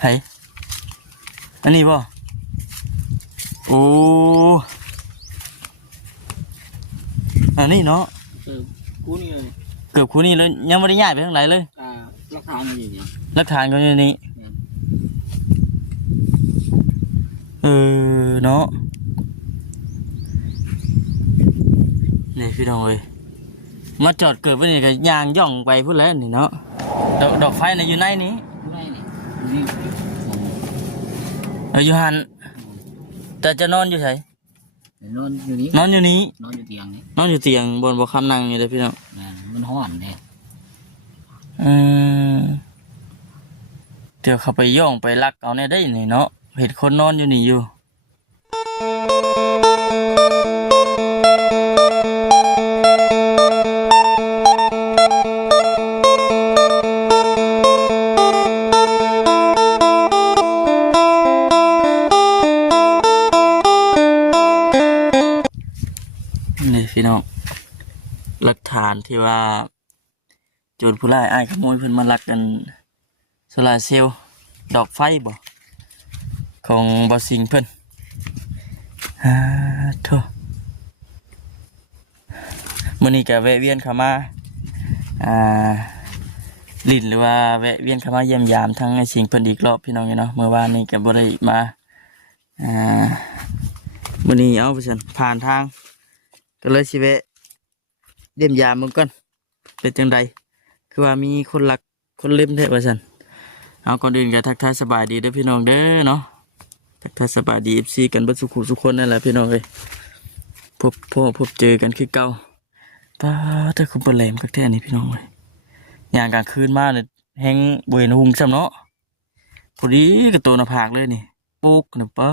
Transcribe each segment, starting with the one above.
ไห้อันนี้บ่โอ้อันนี้เนาะกูนี่เลยเกือบคูนี่แล้วยังไม่ได้ย้ายไปทางไหนเลยหลักฐานอยู่นี่หลักฐานก็อยู่นี่เนาะนี่พี่น้องเอ้ยมาจอดเกิดไว้นี่ก็ยางย่องไปพูดแล้วนี่เนาะดอกไฟน่ะอยู่ในนี้อยู่หันแต่จะนอนอยู่ไหนนอนอยู่นี้นอนอยู่นี้นอนอยู่เตียงนี่นอนอยู่เตียงบนบ่คำนั่งอยู่เลยพี่น้องมันห้อนเลยเดี๋ยวเขาไปย่องไปลักเอาเนี่ยได้นี่เนาะเห็นคนนอนอยู่นี่อยู่นี่พี่น้องหลักฐานที่ว่าโจรผู้ร้ายอ้ายขโมยเพิ่นมาลักกันโซลาร์เซลล์ดอกไฟบ่ของบ่สิงเพิ่นโธ่มื้อนี้ก็แวะเวียนเข้ามาลิ้นหรือว่าแวะเวียนเข้ามาเยี่ยมยามทั้งไอ้สิงเพิ่นอีกรอบพี่น้องเนาะเมื่อวานนี้ก็บ่ได้มามื้อนี้เอาไปซั่นผ่านทางก็เลยสิแวะเยี่ยมยามมึงก่อนเป็นจังไดคือว่ามีคนรักคนเล่มแท้ว่าซั่นเอาก่อนอื่นก็ทักทายสบายดีเด้อพี่น้องเด้อเนาะทักทายสบายดี FC กันเบิดสุขุทุกคนนั่นแหละพี่น้องเอ้ยพบเจอกันคือเก่าป้าแต่คุณเปลมกักแท้นี่พี่น้องเอ้ยอย่างกลางคืนมาเนี่ยแฮงบ่เห็นหุงซ้ำเนาะพอดีกับตัวหน้าผากเลยนี่ปุ๊กน่ะป้า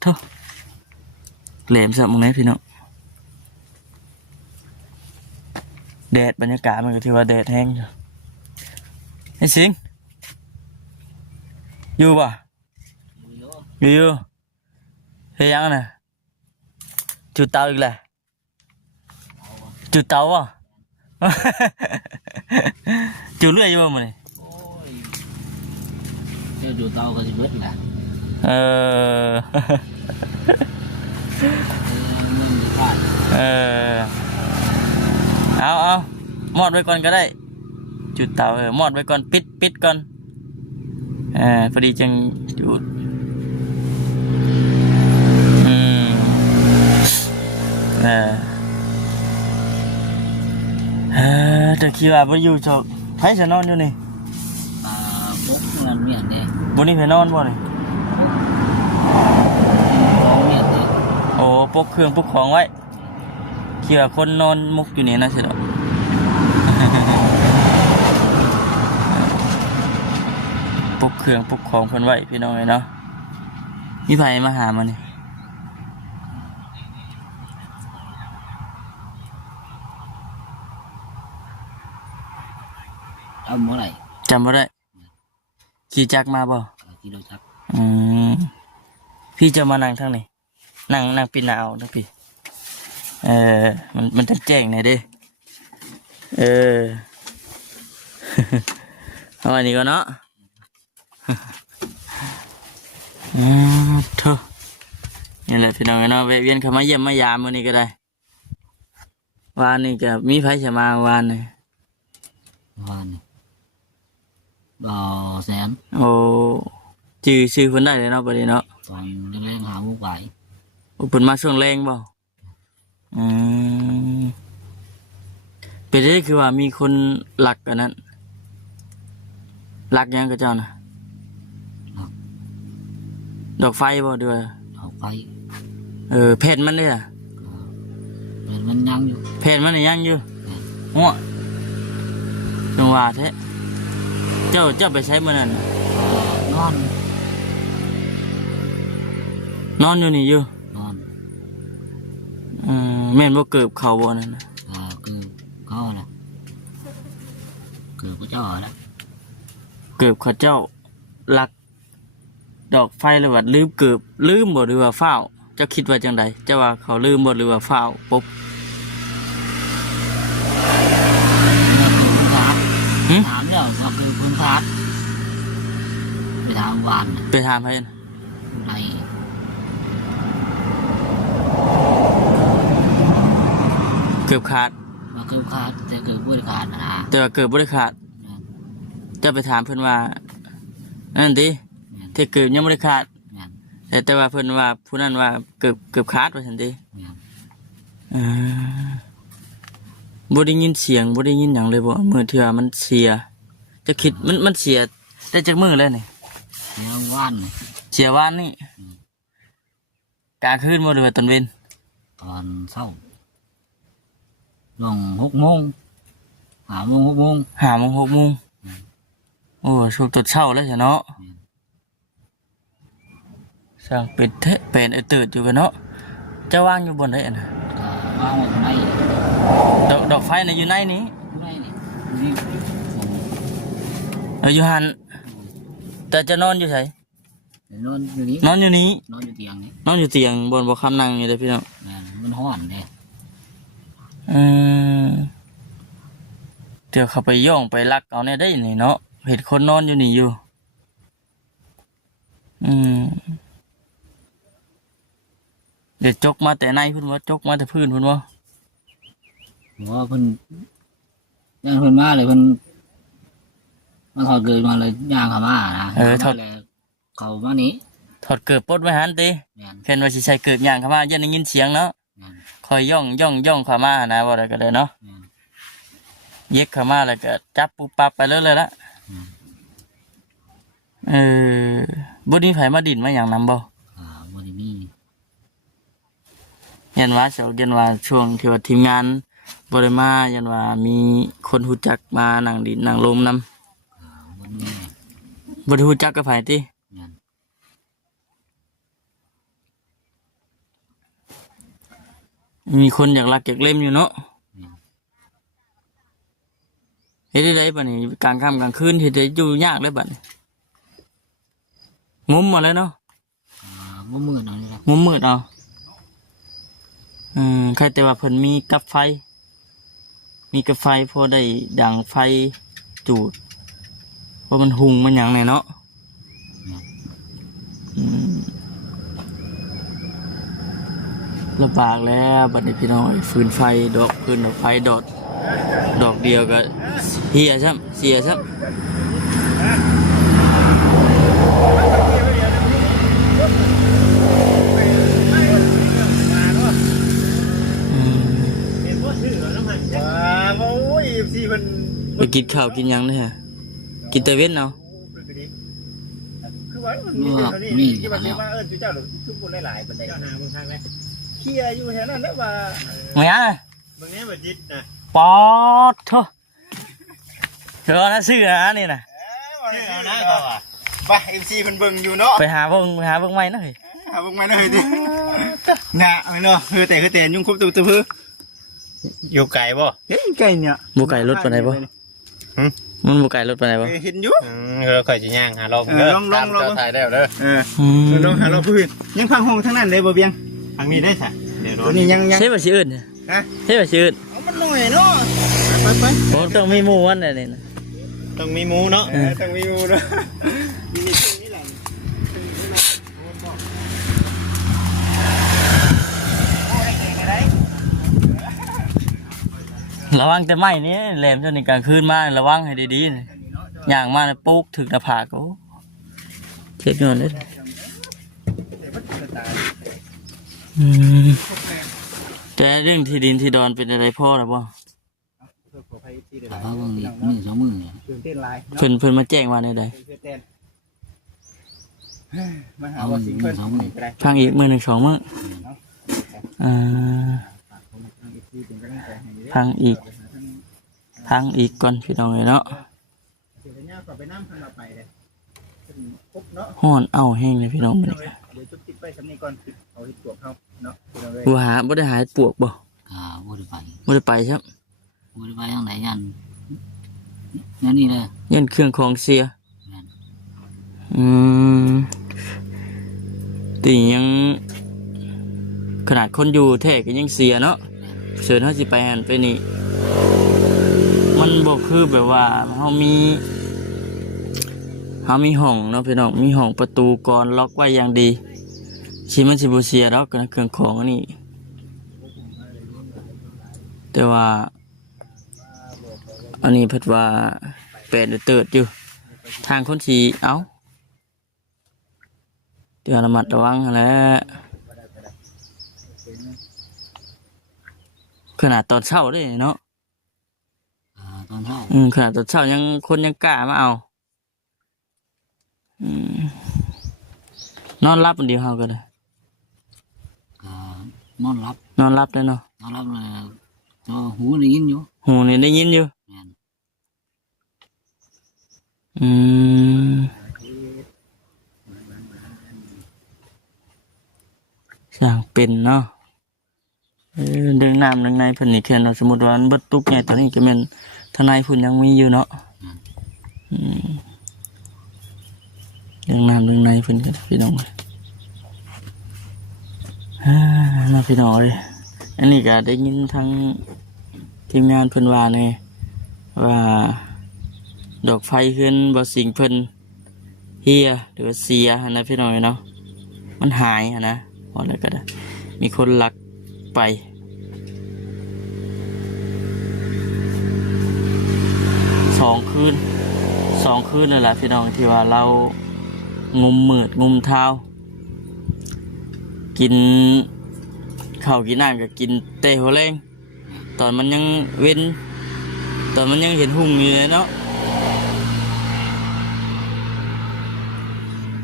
เถอะแหลมซ้ำมึงไหนพี่น้องแดดบรรยากาศมันก็ถือว่าแดดแห้งอยู่ไอ้สิงอยู่ป่ะอยู่เฮียยังน่ะจุดเตาอีกแหละจุดเตาป่ะ จุดเรื่อยอยู่ป่ะมันนี่จุดเตาก็จะเบิดแหละเอามอดไว้ก่อนก็ได้จุดเตามอดไว้ก่อนปิดก่อนพอดีจังจุดแต่คิดว่าไปอยู่จบไผจะนอนอยู่นี่ปุ๊บเงินเมียนเนี่ยบนนี้ไปนอนบ่นี่เมียนเนี่ยโอ้ปกเครื่องปกของไว้คิดว่าคนนอนมุกอยู่นี่นะสิเนาะปกเครื่องปกของคนไว้พี่น้องเลยเนาะมีไผมาหามันนี่จำเมื่อไหร่จำไม่ได้ขี่จักรมาบ่ขี่รถจักรพี่จะมานั่งทางไหนนั่งปีนหนาวทั้งพี่มันจะแจ้งไหนดิเอาอันนี้ก่อนเนาะเถอะนี่แหละพี่น้องเนาะแวะเวียนเข้ามาเยี่ยมมายามมื้อนี้ก็ได้วานนี่ก็มีไผจะมาวานนี่บ่แสนโอ้ชื่อเพิ่นได้เลยเนาะบัดนี้เนาะตอนแรงหาผู้ไปเพิ่นมาช่วงแรงบ่เป็นได้คือว่ามีคนหลักกันนั้นหลักยังกับเจ้านะดอกไฟบ่ด้วยดอกไฟเพนมันเนี่ยเพนมันยังอยู่เพนมันยังอยู่หัวจังหวะแท้เจ้าไปใช้มันนั่นนอนอยู่นี่อยู่นอนแม่นบ่เกิบเขาบ่นั่นนะเกิบเขาน่ะเกิบเขาเจ้าน่ะเกิบเขาเจ้าหลักดอกไฟหรือว่าลืมบ่หรือว่าฟ้าวเจ้าคิดว่าจังไดเจ้าว่าเขาลืมบ่หรือว่าฟ้าวปุ๊บถามเนี่ยว่าคือพื้นฐานแ ทางบ้าน ไปถามไผน่ะ ใน เกือบขาด มาคือขาดแต่เกิดบริการนะ แต่ว่าเกือบบ่ได้ขาดจะไปถามเพิ่นว่านั่นติที่เกือบยังบ่ได้ขาดแต่ว่าเพิ่นว่าผู้นั้นว่าเกือบขาดว่าซั่นติบ่ได้ยินเสียงบ่ได้ยินหยังเลยบ่มื้อเทื่อมันเสียจะคิดมันเสียได้จักมื้อแล้วนี่ เสียว่าน เสียวานนี่กลางคืนบ่หรือว่าตอนเว้น ตอนเช้าลง6 โมง5 โมง6 โมง 5 โมง 6 โมงโอ้ช่วงตอนเช้าแล้วจ้ะเนาะสร้างเป็ดแท้เป็นไอ้ตืดอยู่กันเนาะจะวางอยู่บนไหนน่ะ ก็วางไว้ใน ดอกไฟน่ะอยู่ในนี้ ในนี่ อยู่หันแต่จะนอนอยู่ไส นอนอยู่นี้ นอนอยู่นี้ นอนอยู่เตียงนี้ นอนอยู่เตียงบนบ่คำนั่งอยู่เด้อพี่น้อง มันห้อนเลย เดี๋ยวเขาไปย่องไปลักเอาเนี่ยได้นี่เนาะเห็นคนนอนอยู่นี่อยู่เดี๋ยวจกมาแต่ในพุ่นวะจกมาแต่พื้นพุ่นวะ เพราะว่าเพิ่นย่างเพิ่นมาเลยเพิ่นมาถอดเกิดมาเลยย่างเขามานะถอดเขามานี้ ถอดเกือบปลดไว้หันติเห็นว่าสิใส่เกือบย่างเข้ามายันได้ยินเสียงเนาะคอยย่องเข้ามานะบ่ได้ก็เลยเนาะเย็กเข้ามาแล้วก็จับปุ๊บปั๊บไปเลยละบ่มีไผมาดินมาหยังนำบ่ บ่ได้มี ยันว่าเสายันว่าช่วงที่ว่าทีมงานบ่ได้มายันว่ามีคนฮู้จักมานั่งดินนั่งลมนำบ่ได้ฮู้จักกับไผติมีคนอยากลักอยากเล่มอยู่เนาะเฮ็ดได้บัดนี้กลางค่ำกลางคืนเฮ็ดได้อยู่ยากเลยบัดนี้งุ้มหมดเลยเนาะ บ่มืดเอานี่ล่ะ งุ้มมืดเอาใครแต่ว่าเพิ่นมีกับไฟพอได้ดังไฟจูดเพราะมันหุงมันหยังแน่เนาะลำบากแล้วบัดนี้พี่น้องฟืนไฟดอกไฟดอกเดียวก็เหี่ยซ้ำเสียซ้ำไปกินข้าวกินหยังเนี่ยฮะกินแต่เว้นเอา คือว่ามันมีเท่านี้ที่ว่าว่าเจ้าทุกคนหลายๆบันไดหาบางทางนะเคียอยู่แถวนั้นแล้วว่า เมีย บางนี้แบบยิดนะ ปอดเถอะเดี๋ยวนะซื้อนะนี่นะ นะไปเอ็มซีเพิ่นเบิ่งอยู่เนาะ ไปหาเบิ่งใหม่นะเฮ้ย หาเบิ่งมาหน่อยดิน่ะเนาะคือแต่ยุ่งครบตัวพื้อยู่ไกลบ่เฮ้ยไกลเนี่ย บ่ไก่รถปานใดบ่มันบ่ไก่รถปานใดบ่ เห็นอยู่ ค่อยจะย่างหารอบลองถ่ายได้เด้อ ลองหาเราพื้นยังพังห้องทั้งนั้นเลยบ่เบียง ทางนี้ได้ซะเดี๋ยว ตัวนี้ยัง ใช่บ่ชื่ออื่นใช่บ่ชื่ออื่น มันหน่อยเนาะไป ผมต้องมีหมู่วันนี่นะ ต้องมีหมูเนาะ ต้องมีงูเนาะ ระวังแต่ไม้นี้แหลมจนในกลางคืนมาระวังให้ดีๆนะย่างมาปุ๊กถึกหน้าผากโอ้เช็ดเงินเลยแต่เรื่องที่ดินที่ดอนเป็นอะไรพ่อหรือเปล่า แต่ว่าเบิ่งนี่มือสองมือเนี่ย เพิ่นมาแจ้งว่าในใด เอามือสองมือ พังอีกมือหนึ่งสองมือพังอีกก่อนพี่น้องเลยเนาะห้อนเอาแห้งเลยพี่น้องเลยบ่ได้หายปวกบ่ บ่ได้ไป บ่ได้ไปใช่ไหม บ่ได้ไปทางไหนยันนี่เลย ยันเครื่องของเสียตียังขนาดคนอยู่แท้ก็ยังเสียเนาะเชิญเขาสิไปหันไปนี่มันบอกคือแบบว่าเขา เขามีห้องเนาะพี่น้องมีห้องประตูกรล็อกไว้อย่างดีชิมันสิบูเซียแล้วกันเครื่องของอันนี้แต่ว่าอันนี้เพิ่นว่าแปดเติร์ดอยู่ทางคนสีเอาเตือนระมัดระวังแหล้วขนาดตอนเช้าได้เนาะ ตอนเช้า ขนาดตอนเช้ายังคนยังกล้ามาเอานอนรับอันเดียวเฮาก็เลย นอนรับ นอนรับได้เนาะ นอนรับเลยก็หูได้ยินอยู่ หูนี่ได้ยินอยู่ แม่น อืมสั่งเป็นเนาะเรื่องน้ำเรื่องในเพิ่นนี่แค่เราะสมมุติว่ามันเบิดตุกไงตอนนี้ก็แม่นทนายเพิ่นยังมีอยู่เนาะเรื่องน้ำเรื่องในเพิ่นก็พี่น้องน่าพี่น้องเลยอันนี้ก็ได้ยินทั้งทีมงานเพิ่นว่าเนี่ยว่าดอกไฟขึ้นบ่สิงเพิ่นเฮียหรือว่าเสียนะพี่น้องเนาะมันหายนะพอแล้วก็ได้มีคนลักไปสองคืนเลยแหละพี่น้องที่ว่าเรางมมืดงมเท้ากินข้าวกินน้ำก็กินเตะหัวเล้งตอนมันยังเว้นตอนมันยังเห็นหุ่งอยู่เลยเนาะ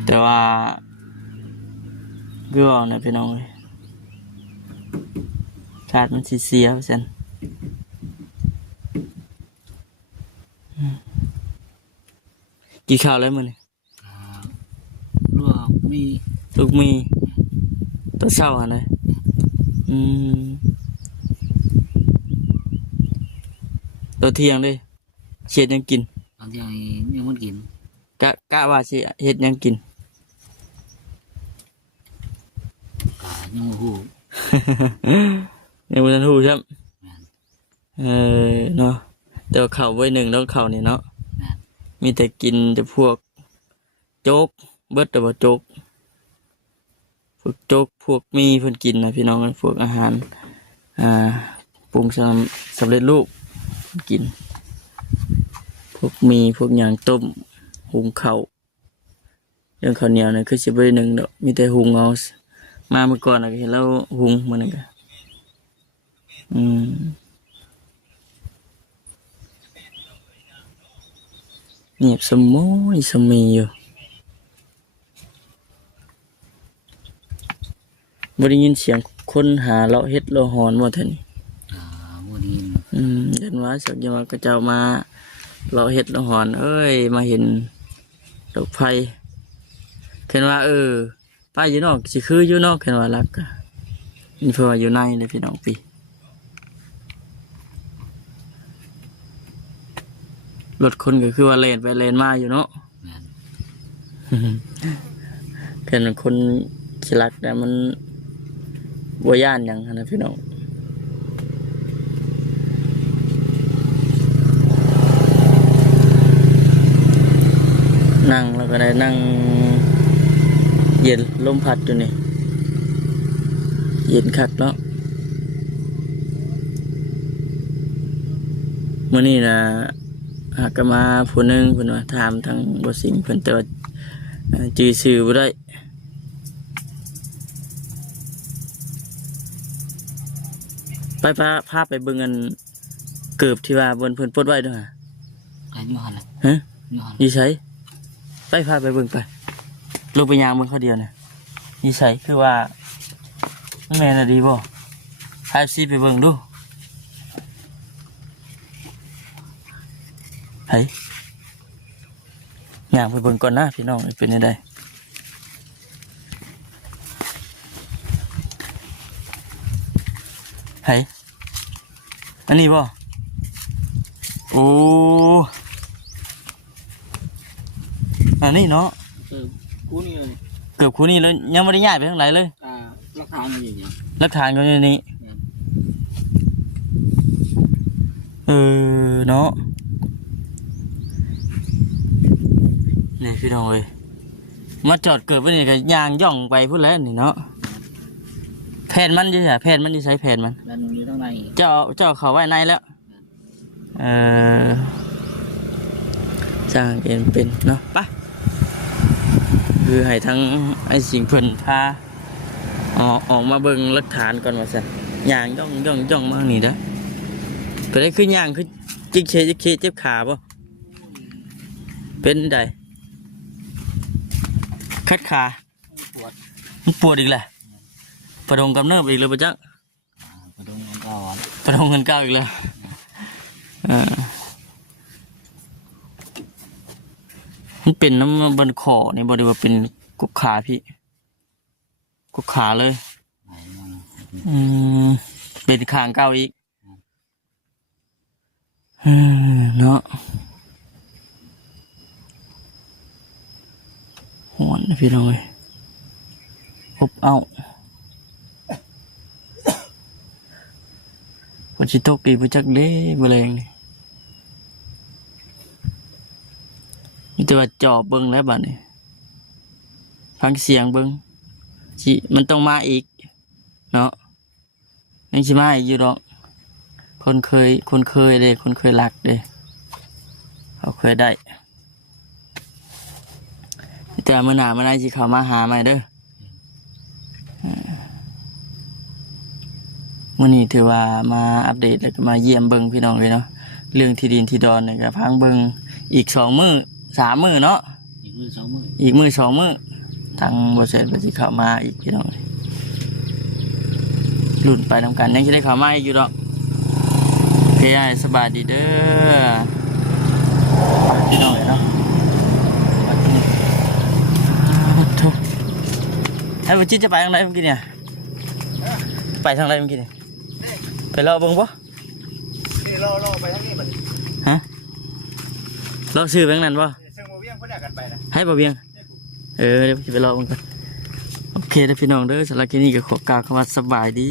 แต่ว่าก็เอานะพี่น้องชาติมันเสียเส้นกินข้าวแล้วมื้อนี้ ลวกมี ลูกมีตอนเช้านะตอนเที่ยงเลยเช็ดยังกิน ตอนที่ยังมันกิน กะว่าสิเฮ็ดยังกิน ยังบ่ฮู้ ยังบ่ทันฮู้ครับเนาะแต่ว่าข้าวไว้หนึ่งแล้วข้าวนี่เนาะมีแต่กินแต่พวกโจ๊กเบิดแต่ว่าโจ๊กพวกโจ๊กพวกมีเพิ่นกินนะพี่น้องพวกอาหารปรุงสำเร็จรูปกินพวกมีพวกหยังต้มหุงข้าวเรื่องข้าวเหนียวนี่คือสิบ่ได้นึ่งดอกมีแต่หุงเอามาเมื่อก่อนก็เห็นแล้วหุงมื้อนั้นก็เงียบสมอยสมีอยู่บ่ได้ยินเสียงคนหาเลาะเฮ็ดเลาะหอนบ่ท่านนี่ บ่ได้ยิน เห็นว่าสักอย่างก็เจ้ามาเลาะเฮ็ดเลาะหอนเอ้ยมาเห็นดอกไผ่เห็นว่าป้าอยู่นอกสิคืออยู่นอกเห็นว่ารักก็นี่เพิ่นว่าอยู่ในเลยพี่น้องพี่รถคนก็คือว่าเลนไปเลนมาอยู่เนาะ แม่น เห็นคนขี้รักแต่มันบ่ย่านหยังหั้นนะพี่น้องนั่งแล้วก็ได้นั่งเย็นลมพัดอยู่นี่เย็นคักเนาะมื้อนี้นะหากก็มาผู้หนึงเพิ่นว่าถามทางบ่สิงเพิ่นแต่ว่าจื่อชื่อบ่ได้ไปพาไปเบิ่งอันเกือบที่ว่าเพิ่นปลดไว้ด้วยฮะ อยู่หั่นแหละ ฮะ อยู่หั่น อยู่ไสไปพาไปเบิ่งไปลงไปยางเบิ่งเขาเดียวน่ะอยู่ไสคือว่าแม่นน่ะดีบ่พาสิไปเบิ่งดูไผย่างไปเบิ่งก่อนนะพี่น้องเป็นจังไดไผอันนี้บ่โอ้อันนี้เนาะ กูนี่เลย เกือบคู่นี้แล้วยังไม่ได้ย้ายไปทางไหนเลย ราคามันอยู่เนี่ย หลักฐานก็อยู่ในนี้เนาะ นี่พี่น้องเอ้ยมาจอดเกิดไว้นี่ก็ย่างย่องไปพุ่นแล้วนี่เนาะแผ่นมันอยู่แผ่นมันอยู่ใช้แผ่นมัน แล้วมันอยู่ข้างใน เจ้าเขาไว้ในแล้วจ้างเป็นเนาะไปคือให้ทั้งไอ้สิ่งเพิ่นพาออกมาเบิ่งหลักฐานก่อนว่าซั่นย่างย่องมานี่เด้อก็ได้ขึ้นย่างคือจิกเจ็บขาบ่เป็นไดคัดขา ปวด มันปวดอีกแหละประดงกำเนิบอีกเลยปะจ๊ะ กระดูกมันก่อน ประดงเงินเก้าอีกแล้วมันเป็นน้ำบนคอนี่บอกได้ว่าเป็นกุกขาพี่กุกขาเลย ไหนมัน เป็นขางเก้าอีกเนาะหวนพี่น้องเลยอบเอาพอจิตกอีกไปจักเด้บแรงนี่มีแต่ว่าจอบเบิ้งแล้วบัดนี้ฟังเสียงเบิ้งสิมันต้องมาอีกเนาะยังสิมาอีกอยู่ดอกคนเคยเด้คนเคยรักเด้เขาเคยได้แต่เมื่อหนาเมื่อไหร่สิเขามาหาใหม่เด้อมื่อนี้ถือว่ามาอัปเดตแล้วก็มาเยี่ยมเบิงพี่น้องเลยเนาะเรื่องที่ดินที่ดอนเนี่ยก็พังเบิงอีก2 มื้อ3 มื้อเนาะ อีกมือ2 มือ อีกมื้อ2 มื้อทางบริษัทก็สิเข้ามาอีกพี่น้องเลยรุ่นไปทำกันยังจะได้เข้ามาอีกอยู่ดอกโอเคสบายดีเด้อพี่น้องเลยเนาะให้บุจิตจะไปทางไหนเมื่อกี้เนี่ยไปทางไหนเมื่อกี้เนี่ยไปรอเบิ่งปะ นี่รอไปทางนี้บัดนี้ ฮะรอซื้อแบงค์นั้นปะ ซึ่งบ่เวียงเพิ่นได้กันไปนะ ให้บ่เบียงเดี๋ยวไปรอเบิ่งกันโอเคเด้อพี่น้องเด้อสำหรับคลิปนี้ก็ขอกล่าวคำว่าสบายดี